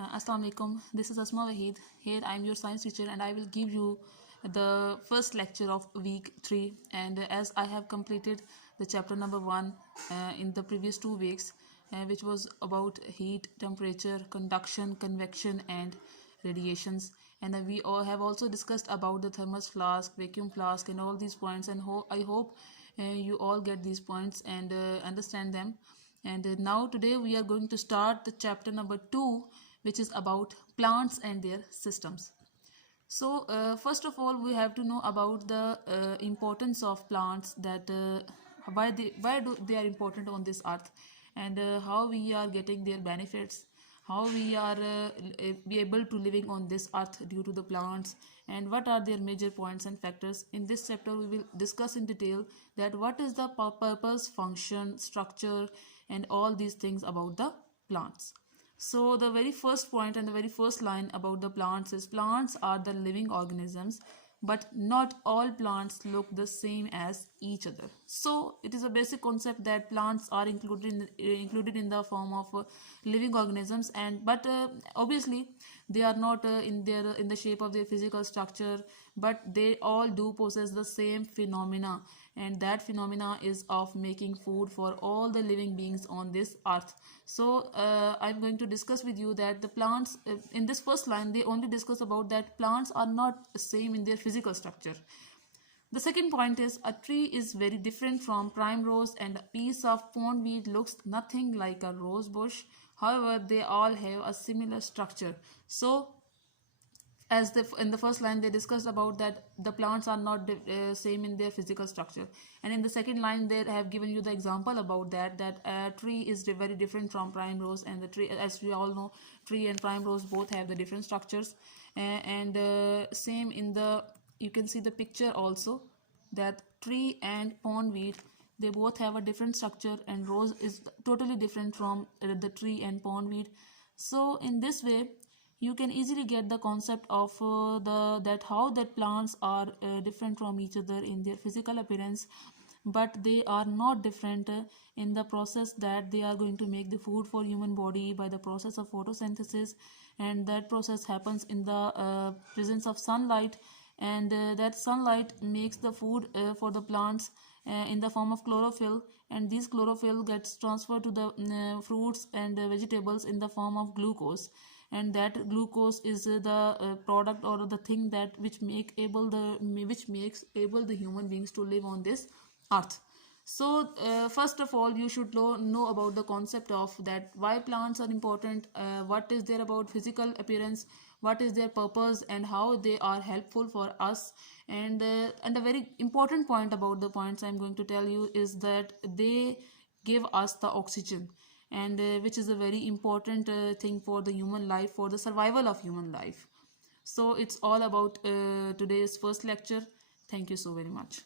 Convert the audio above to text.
Assalamu alaikum. This is Asma Wahid. Here I am your science teacher and I will give you the first lecture of week 3. And as I have completed the chapter number 1 in the previous 2 weeks, which was about heat, temperature, conduction, convection, and radiations. And we all have also discussed about the thermos flask, vacuum flask, and all these points. And I hope you all get these points and understand them. And now today we are going to start the chapter number 2, which is about plants and their systems. So first of all, we have to know about the importance of plants, that why they are important on this earth, and how we are getting their benefits, how we are be able to living on this earth due to the plants, and what are their major points and factors. In this chapter we will discuss in detail that what is the purpose, function, structure, and all these things about the plants. So the very first point and the very first line about the plants is plants are the living organisms, but not all plants look the same as each other. So it is a basic concept that plants are included in the form of living organisms, and but obviously they are not in the shape of their physical structure, but they all do possess the same phenomena, and that phenomena is of making food for all the living beings on this earth. So I'm going to discuss with you that the plants in this first line, they only discuss about that plants are not same in their physical structure. The second point is a tree is very different from prime rose, and a piece of pondweed looks nothing like a rose bush. However, they all have a similar structure. So as in the first line they discussed about that the plants are not same in their physical structure, and in the second line they have given you the example about that a tree is very different from prime rose, and the tree, as we all know, tree and prime rose both have the different structures, and same in the, you can see the picture also, that tree and pondweed, they both have a different structure, and rose is totally different from the tree and pondweed. So in this way you can easily get the concept of that how that plants are different from each other in their physical appearance, but they are not different in the process that they are going to make the food for human body by the process of photosynthesis, and that process happens in the presence of sunlight, and that sunlight makes the food for the plants in the form of chlorophyll, and this chlorophyll gets transferred to the fruits and vegetables in the form of glucose, and that glucose is the product or the thing that which makes able the human beings to live on this earth. So first of all you should know about the concept of that why plants are important, what is there about physical appearance, what is their purpose, and how they are helpful for us, and a very important point about the points I'm going to tell you is that they give us the oxygen, and which is a very important thing for the human life, for the survival of human life. So it's all about today's first lecture. Thank you so very much.